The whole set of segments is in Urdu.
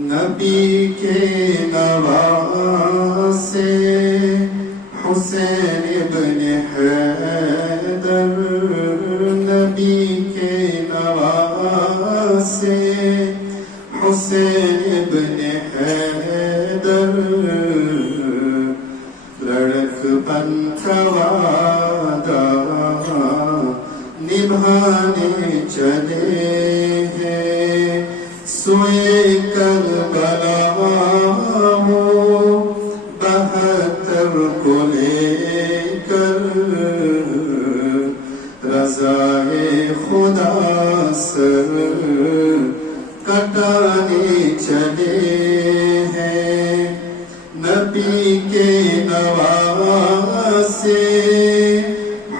نبی کے نواسے حسین ابن حیدر، نبی کے نواسے حسین ابن حیدر، لڑکپن کا وعدہ نبھانے چلے ہیں، سوئے کربلا وہ 72 کو لے کر، رضائے خدا سر کٹانے چلے ہیں، نبی کے نواسے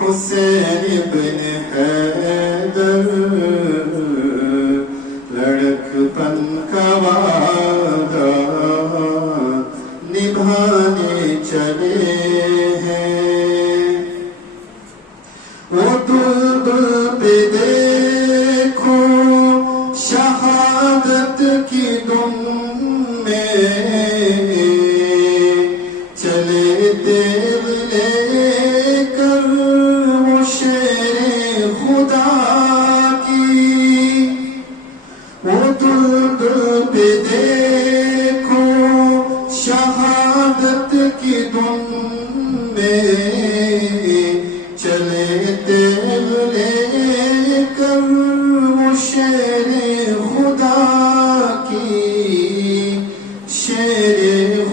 حسین ابن حیدر، لڑکپن کا وعدہ نبھانے چلے ہیں، وہ دل پہ دیکھو شہادت کی دم میں، چلے دل لے کر وہ شیر خدا کی، وہ دل پہ دیکھو شہادت کی دم میں، چلے دل لے کر وہ شیر خدا کی، شیر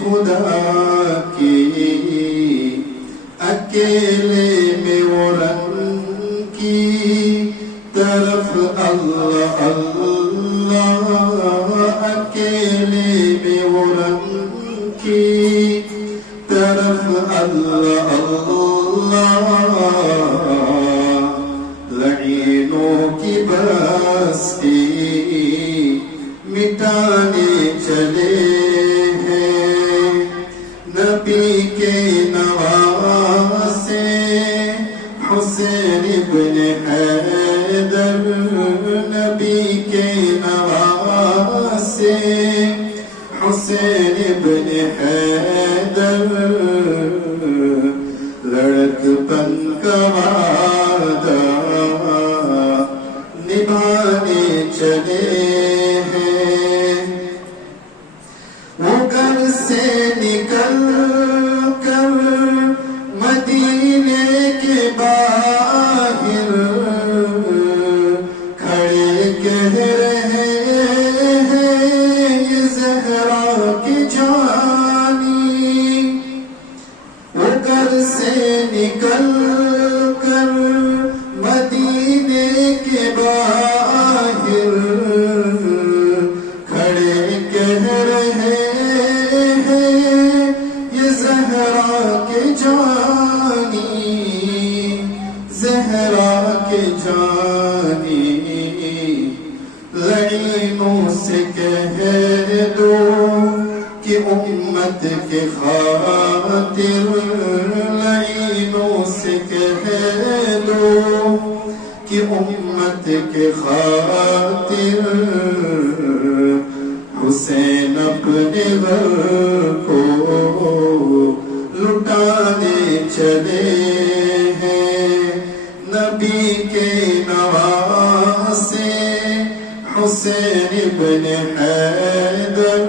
خدا کی، اکیلے میں وہ رنگ کی طرف اللہ اللہ، اکیلے میں وہ رنگ کی طرف اللہ اللہ، لعینوں کی بستی مٹانے چلے ہیں، نبی کے نواسے حسین ابن حیدر، نبی کے نواسے حسین ابن حیدر، لڑکپن کا وعدہ نبھانے چلے ہیں، وہ گھر سے نکل کر مدینے کے باہر کھڑے کہہ رہے ہیں یہ زہرا کی جانی، وہ گھر سے نکل کر مدینے کے باہر کھڑے کہہ رہے ہیں یہ زہرا کے جانی، زہرا کے جانی، لعینوں سے کہہ دو کہ امت کے خاطر، لعینوں سے کہہ دو کہ امت کے خاطر، حسین اپنے گھر کو لٹانے چلے ہیں، نبی کے نواسے حسین ابن حیدر،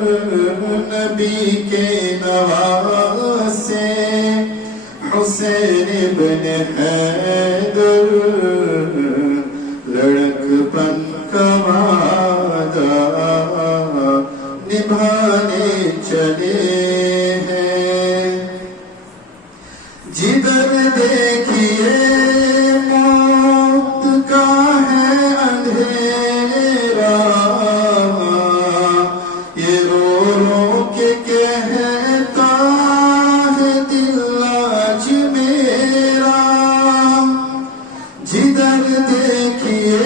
نبی کے نواسے حسین ابن حیدر، لڑکپن کا وعدہ نبھانے چلے ہیں، جدھر دیکھیے موت کا ہے اندھیرا، یہ رو رو کے کہتا ہے دل آج میرا، جدھر دیکھیے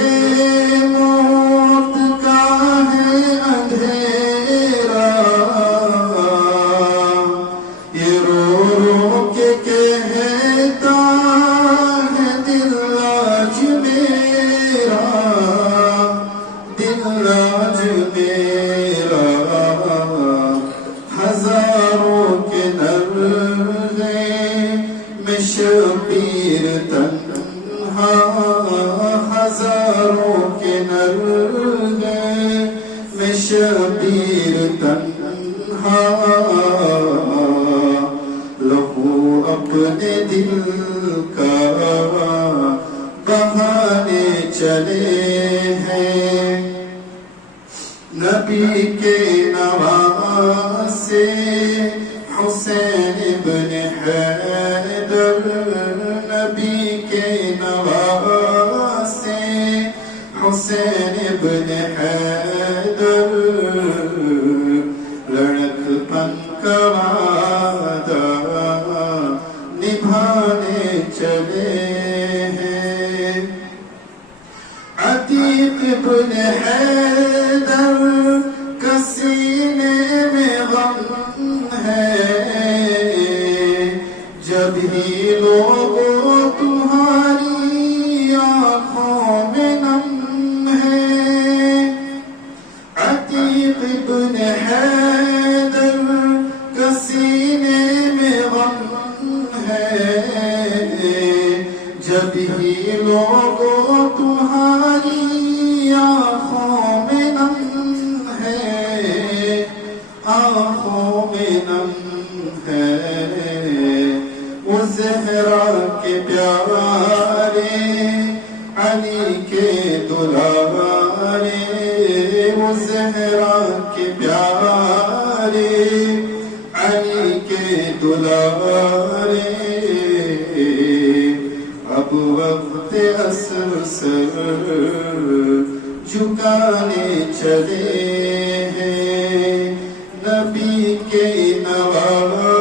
موت کا ہے اندھیرا، یہ رو رو کے کہتا ہے دل آج میرا، دل آج میرا، شبیر تنہا لہو اپنے دل کا بہانے چلے ہیں نبی کے نواسے حسین ابن حیدر نبی کے نواسے حسین ابن حیدر لڑک پن کا وعدہ نبھانے چلے ہیں عتیق ابن حیدر کا سینے میں غم ہے جب ہی لوگوں تمہاری آنکھوں میں نم ہے عتیق ابن حیدر کا سینے میں غم ہے جب ہی لوگوں تمہاری آنکھوں میں نم ہے آنکھوں میں نم ہے وہ زہرا کے پیارے علی کے دلارے وہ زہرا کے پیارے علی کے دلارے اب وقت عصر سر جھکانے چلے ہیں نبی کے نواسے